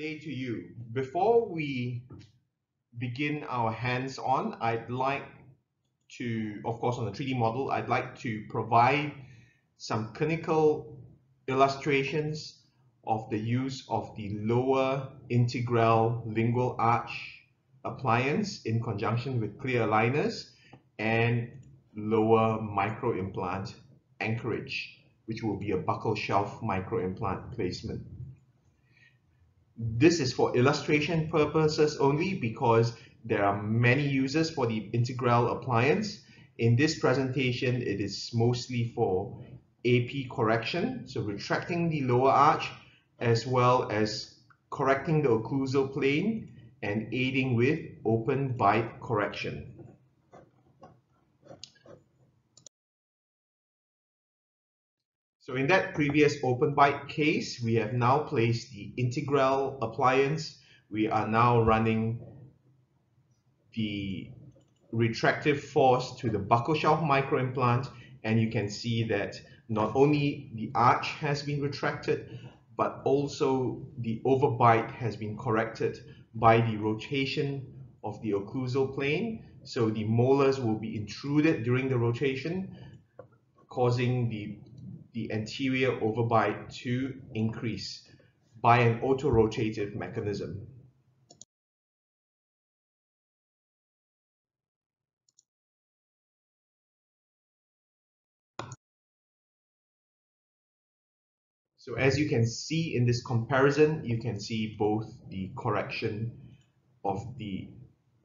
day to you. Before we begin our hands-on, I'd like to, of course on the 3D model, I'd like to provide some clinical illustrations of the use of the lower integral lingual arch appliance in conjunction with clear aligners and lower microimplant anchorage, which will be a buccal shelf microimplant placement. This is for illustration purposes only because there are many uses for the integral appliance. In this presentation, it is mostly for AP correction, so retracting the lower arch, as well as correcting the occlusal plane and aiding with open bite correction. So in that previous open bite case, we have now placed the integral appliance. We are now running the retractive force to the buccal shelf microimplant, and you can see that not only the arch has been retracted, but also the overbite has been corrected by the rotation of the occlusal plane. So the molars will be intruded during the rotation, causing the anterior overbite to increase by an autorotative mechanism. So as you can see in this comparison, you can see both the correction of the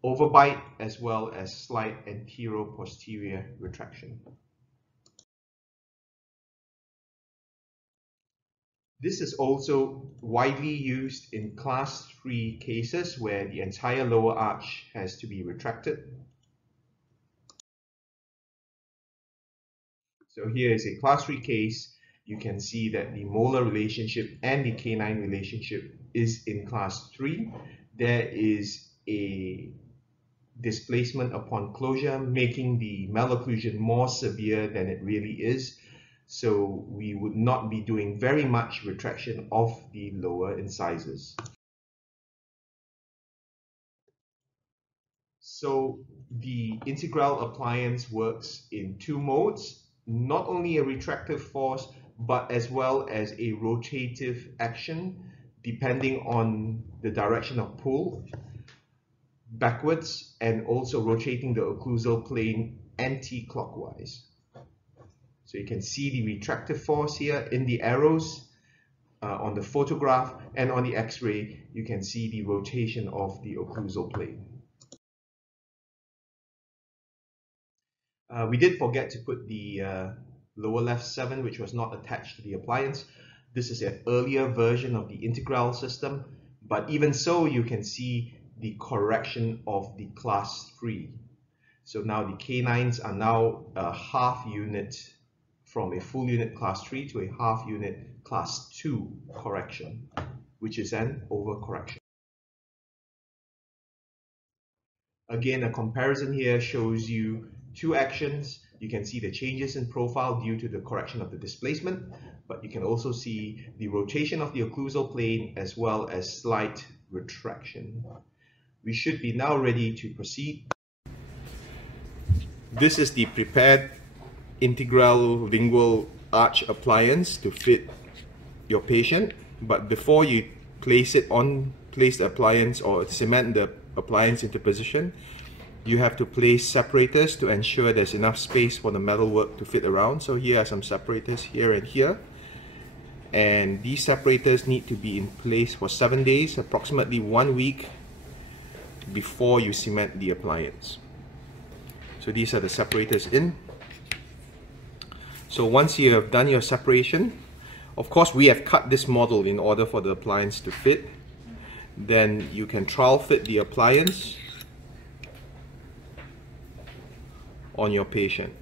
overbite as well as slight anterior-posterior retraction. This is also widely used in class 3 cases where the entire lower arch has to be retracted. So here is a class 3 case. You can see that the molar relationship and the canine relationship is in class 3. There is a displacement upon closure, making the malocclusion more severe than it really is. So we would not be doing very much retraction of the lower incisors. So the integral appliance works in two modes, not only a retractive force, but as well as a rotative action, depending on the direction of pull backwards, and also rotating the occlusal plane anti-clockwise. So you can see the retractive force here in the arrows on the photograph, and on the X-ray you can see the rotation of the occlusal plane. We did forget to put the lower left 7, which was not attached to the appliance. This is an earlier version of the integral system, but even so you can see the correction of the class 3. So now the canines are now a half unit from a full unit class 3 to a half unit class 2 correction, which is an overcorrection. Again, a comparison here shows you two actions. You can see the changes in profile due to the correction of the displacement, but you can also see the rotation of the occlusal plane as well as slight retraction. We should be now ready to proceed. This is the prepared integral lingual arch appliance to fit your patient, but before you place the appliance or cement the appliance into position, you have to place separators to ensure there's enough space for the metalwork to fit around. So here are some separators here and here, and these separators need to be in place for 7 days, approximately 1 week before you cement the appliance. So these are the separators in. So once you have done your separation, of course we have cut this model in order for the appliance to fit. Then you can trial fit the appliance on your patient.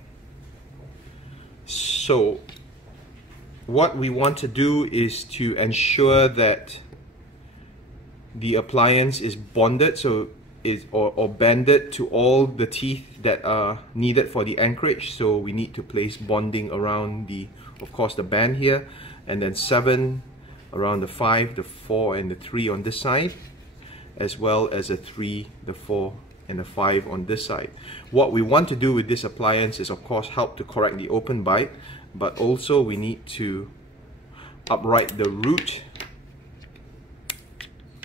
So what we want to do is to ensure that the appliance is bonded, so or banded to all the teeth that are needed for the anchorage. So we need to place bonding around the, of course, the band here, and then 7 around the 5, the 4 and the 3 on this side, as well as the 3, the 4 and the 5 on this side. What we want to do with this appliance is of course help to correct the open bite, but also we need to upright the root,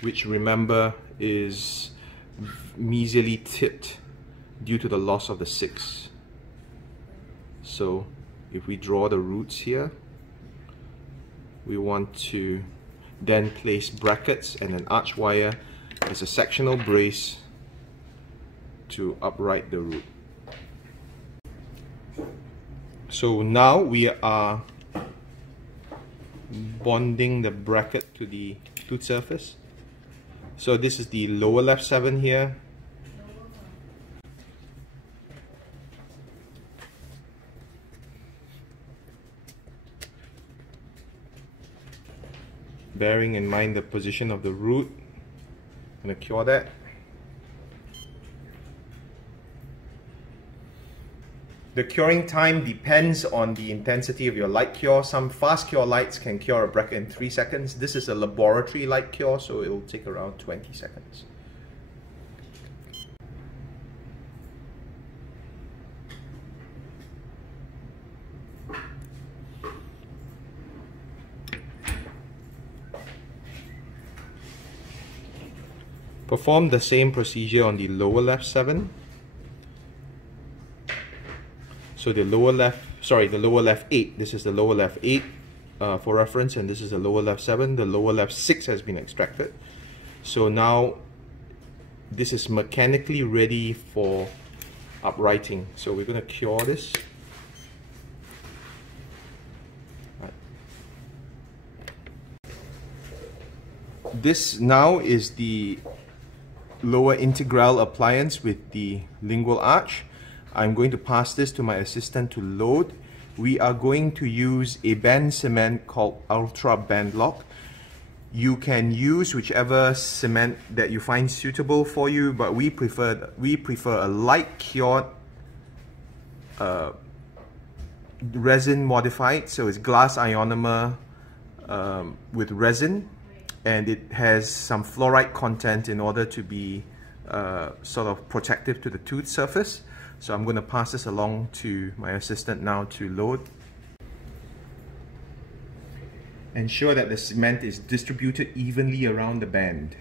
which remember is mesially tipped due to the loss of the 6. So if we draw the roots here, we want to then place brackets and an arch wire as a sectional brace to upright the root. So now we are bonding the bracket to the tooth surface. So this is the lower left 7 here. Bearing in mind the position of the root, I'm going to cure that. The curing time depends on the intensity of your light cure. Some fast cure lights can cure a bracket in 3 seconds. This is a laboratory light cure, so it will take around 20 seconds. Perform the same procedure on the lower left 7. So the lower left 8, this is the lower left 8 for reference, and this is the lower left 7. The lower left 6 has been extracted. So now this is mechanically ready for uprighting. So we're going to cure this. This now is the lower integrale appliance with the lingual arch. I'm going to pass this to my assistant to load. We are going to use a band cement called Ultra Band Lock. You can use whichever cement that you find suitable for you, but we prefer a light cured resin modified, so it's glass ionomer with resin, and it has some fluoride content in order to be sort of protective to the tooth surface. So I'm going to pass this along to my assistant now to load. Ensure that the cement is distributed evenly around the band.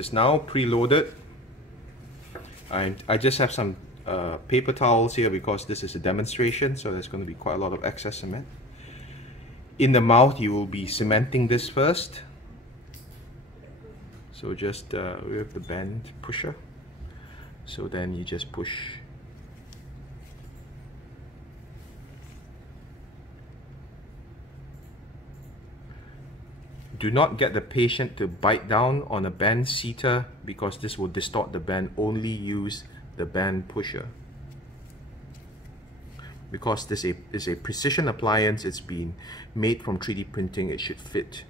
It's now preloaded. I just have some paper towels here because this is a demonstration, so there's going to be quite a lot of excess cement. In the mouth, you will be cementing this first. So just with the band pusher. So then you just push. Do not get the patient to bite down on a band seater because this will distort the band. Only use the band pusher. Because this is a precision appliance, it's been made from 3D printing, it should fit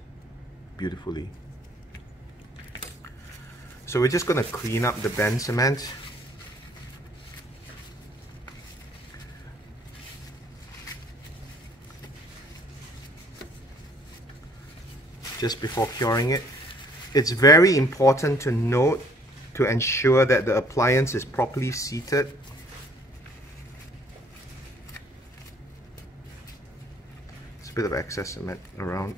beautifully. So we're just going to clean up the band cement. Just before curing it. It's very important to note to ensure that the appliance is properly seated. There's a bit of excess cement around.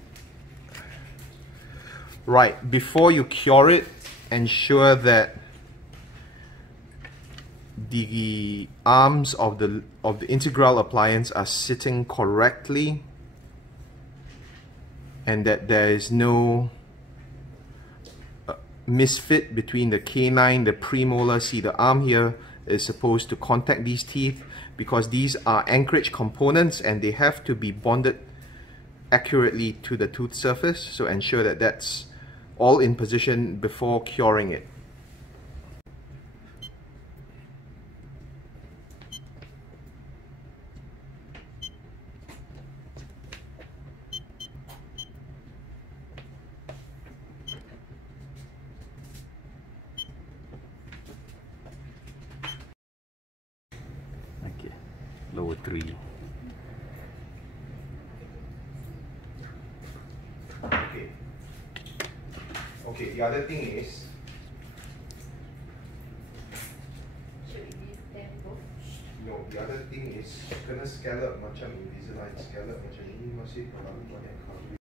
Right, before you cure it, ensure that the arms of the integral appliance are sitting correctly, and that there is no misfit between the canine, the premolar. See, the arm here is supposed to contact these teeth, because these are anchorage components and they have to be bonded accurately to the tooth surface, so ensure that that's all in position before curing it. Okay, lower 3. Okay, the other thing is, no, the other thing is kena scallop macam Invisalign scallop macam ini masih terlalu banyak kali.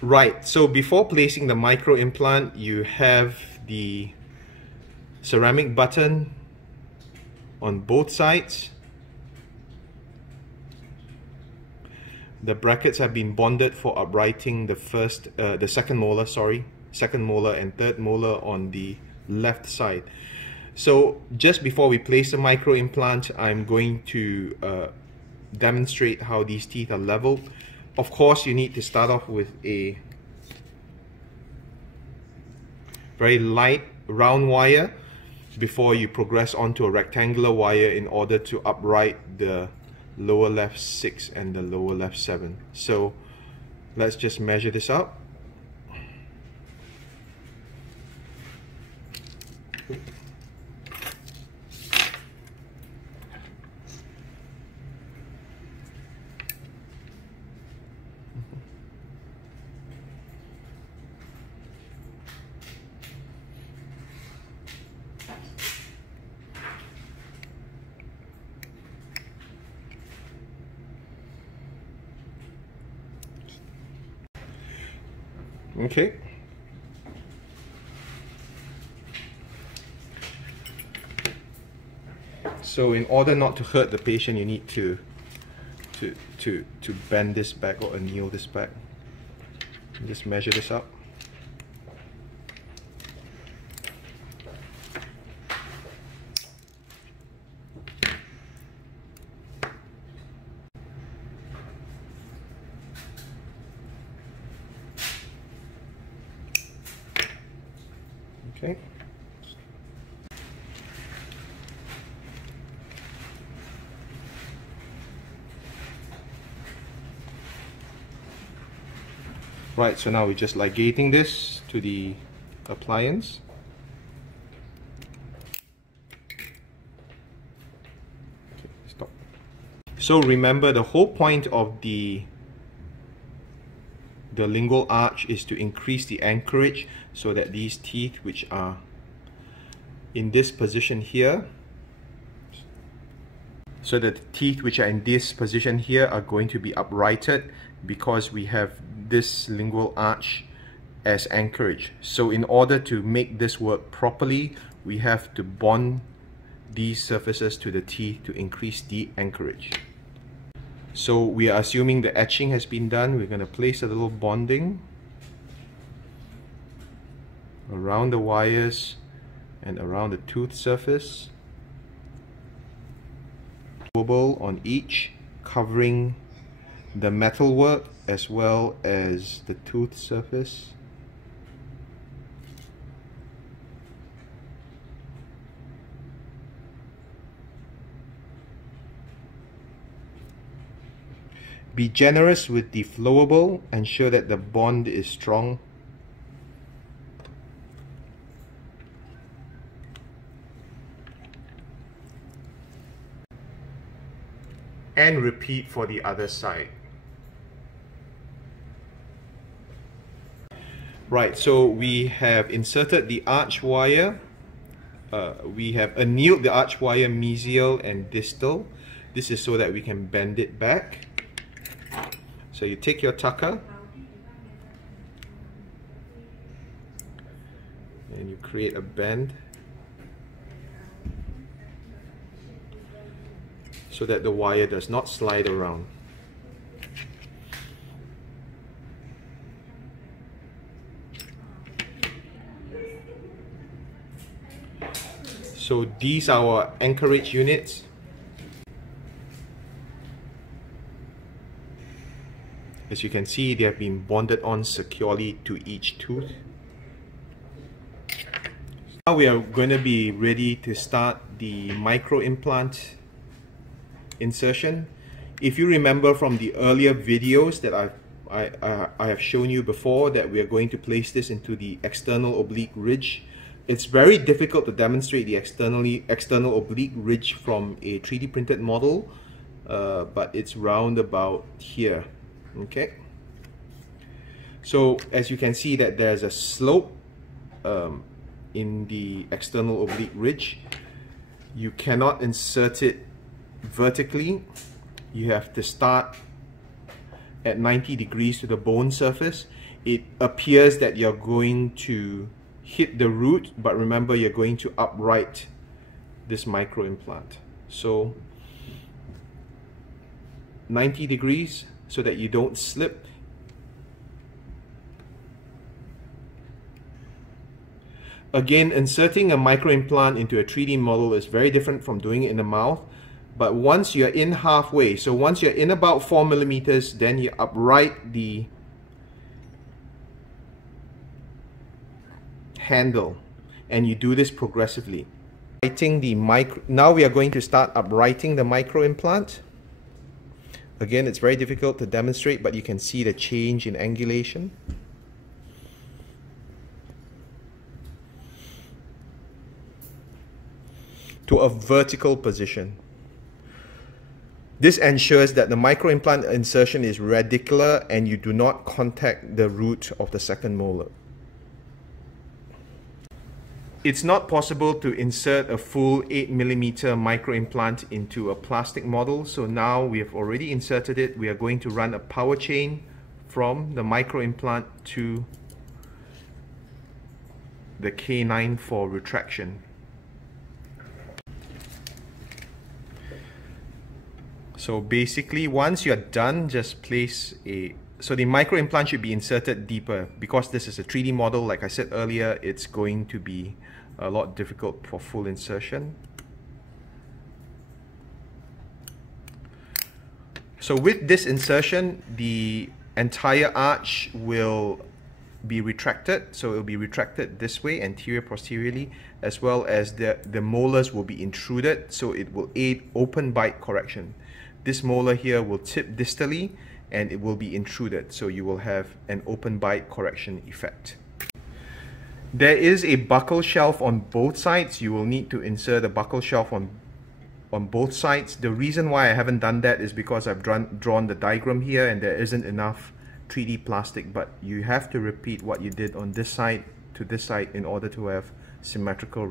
Right, so before placing the micro implant, you have the ceramic button on both sides. The brackets have been bonded for uprighting the second molar, second molar and third molar on the left side. So just before we place the micro implant, I'm going to demonstrate how these teeth are leveled. Of course, you need to start off with a very light round wire before you progress onto a rectangular wire in order to upright the lower left 6 and the lower left 7. So let's just measure this out. Okay. So in order not to hurt the patient, you need to bend this back or anneal this back. Just measure this up. Okay. Right, so now we're just ligating this to the appliance. Okay, stop. So remember, the whole point of the lingual arch is to increase the anchorage so that these teeth, which are in this position here, so that the teeth which are in this position here are going to be uprighted because we have this lingual arch as anchorage. So in order to make this work properly, we have to bond these surfaces to the teeth to increase the anchorage. So we are assuming the etching has been done. We're going to place a little bonding around the wires and around the tooth surface, on each, covering the metal work as well as the tooth surface. Be generous with the flowable, ensure that the bond is strong. And repeat for the other side. Right, so we have inserted the arch wire we have annealed the arch wire mesial and distal. This is so that we can bend it back. So you take your tucker and you create a bend so that the wire does not slide around. So these are our anchorage units. As you can see, they have been bonded on securely to each tooth. Now we are going to be ready to start the microimplant insertion. If you remember from the earlier videos that I have shown you before, that we are going to place this into the external oblique ridge. It's very difficult to demonstrate the external oblique ridge from a 3D printed model, but it's round about here. Okay, so as you can see that there's a slope in the external oblique ridge. You cannot insert it vertically. You have to start at 90 degrees to the bone surface. It appears that you're going to hit the root, but remember, you're going to upright this microimplant. So 90 degrees so that you don't slip. Again, inserting a microimplant into a 3D model is very different from doing it in the mouth. But once you're in halfway, so once you're in about 4 millimeters, then you upright the handle, and you do this progressively. Now we are going to start uprighting the microimplant. Again, it's very difficult to demonstrate, but you can see the change in angulation. To a vertical position. This ensures that the microimplant insertion is radicular and you do not contact the root of the second molar. It's not possible to insert a full 8mm microimplant into a plastic model, so now we have already inserted it. We are going to run a power chain from the microimplant to the K9 for retraction. So basically, once you're done, just place so the microimplant should be inserted deeper. Because this is a 3D model, like I said earlier, it's going to be a lot difficult for full insertion. So with this insertion, the entire arch will be retracted. So it will be retracted this way, anterior posteriorly, as well as the molars will be intruded, so it will aid open bite correction. This molar here will tip distally and it will be intruded, so you will have an open bite correction effect. There is a buccal shelf on both sides. You will need to insert a buccal shelf on both sides. The reason why I haven't done that is because I've drawn the diagram here and there isn't enough 3D plastic, but you have to repeat what you did on this side to this side in order to have symmetrical